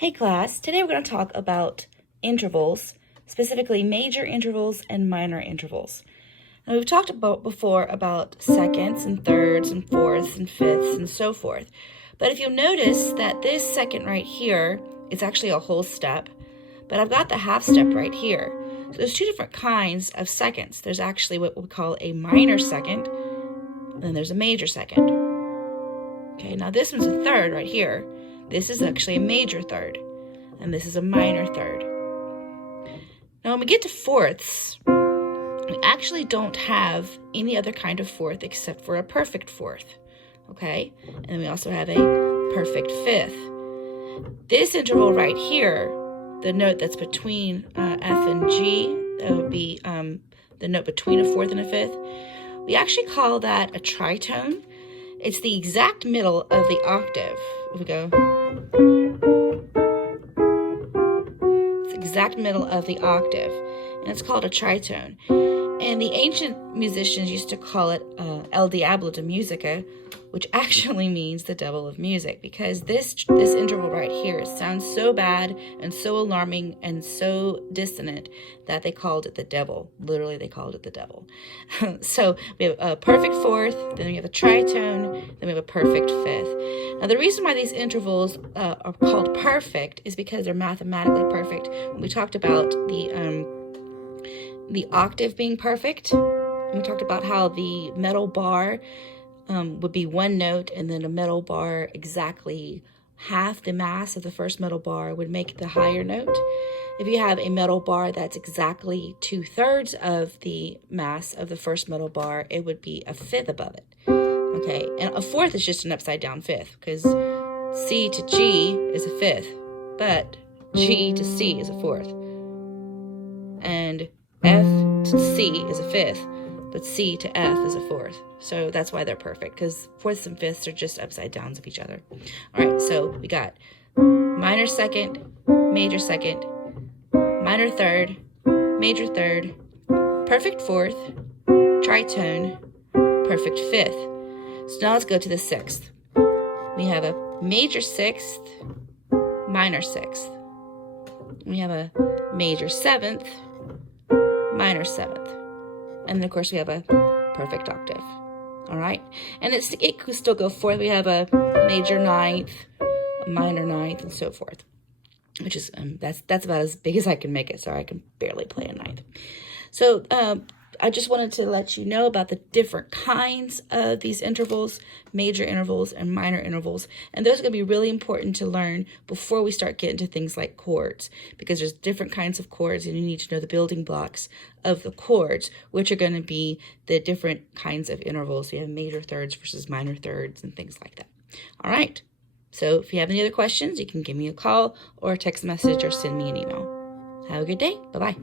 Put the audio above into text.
Hey class, today we're going to talk about intervals, specifically major intervals and minor intervals. Now we've talked about before about seconds and thirds and fourths and fifths and so forth. But if you'll notice that this second right here is actually a whole step, but I've got the half step right here. So there's two different kinds of seconds. There's actually what we call a minor second, and then there's a major second. Okay, now this one's a third right here. This is actually a major third, and this is a minor third. Now when we get to fourths, we actually don't have any other kind of fourth except for a perfect fourth, okay? And then we also have a perfect fifth. This interval right here, the note that's between F and G, that would be the note between a fourth and a fifth, we actually call that a tritone. It's the exact middle of the octave. If we go, it's the exact middle of the octave, and it's called a tritone. And the ancient musicians used to call it El Diablo de Musica, which actually means the devil of music, because this interval right here sounds so bad and so alarming and so dissonant that they called it the devil. Literally, they called it the devil. So we have a perfect fourth, then we have a tritone, then we have a perfect fifth. Now, the reason why these intervals are called perfect is because they're mathematically perfect. When we talked about the octave being perfect, and we talked about how the metal bar would be one note, and then a metal bar exactly half the mass of the first metal bar would make the higher note. If you have a metal bar that's exactly 2/3 of the mass of the first metal bar, it would be a fifth above it. Okay, and a fourth is just an upside down fifth, because C to G is a fifth, but G to C is a fourth. And F to C is a fifth, but C to F is a fourth. So that's why they're perfect, because fourths and fifths are just upside downs of each other. All right, so we got minor second, major second, minor third, major third, perfect fourth, tritone, perfect fifth. So now let's go to the sixth. We have a major sixth, minor sixth. We have a major seventh, minor seventh. And then, of course, we have a perfect octave. All right? And it could still go fourth. We have a major ninth, a minor ninth, and so forth. Which is, that's about as big as I can make it. Sorry, I can barely play a ninth. So, I just wanted to let you know about the different kinds of these intervals, major intervals and minor intervals. And those are going to be really important to learn before we start getting to things like chords, because there's different kinds of chords and you need to know the building blocks of the chords, which are going to be the different kinds of intervals. We have major thirds versus minor thirds and things like that. All right. So if you have any other questions, you can give me a call or a text message or send me an email. Have a good day. Bye-bye.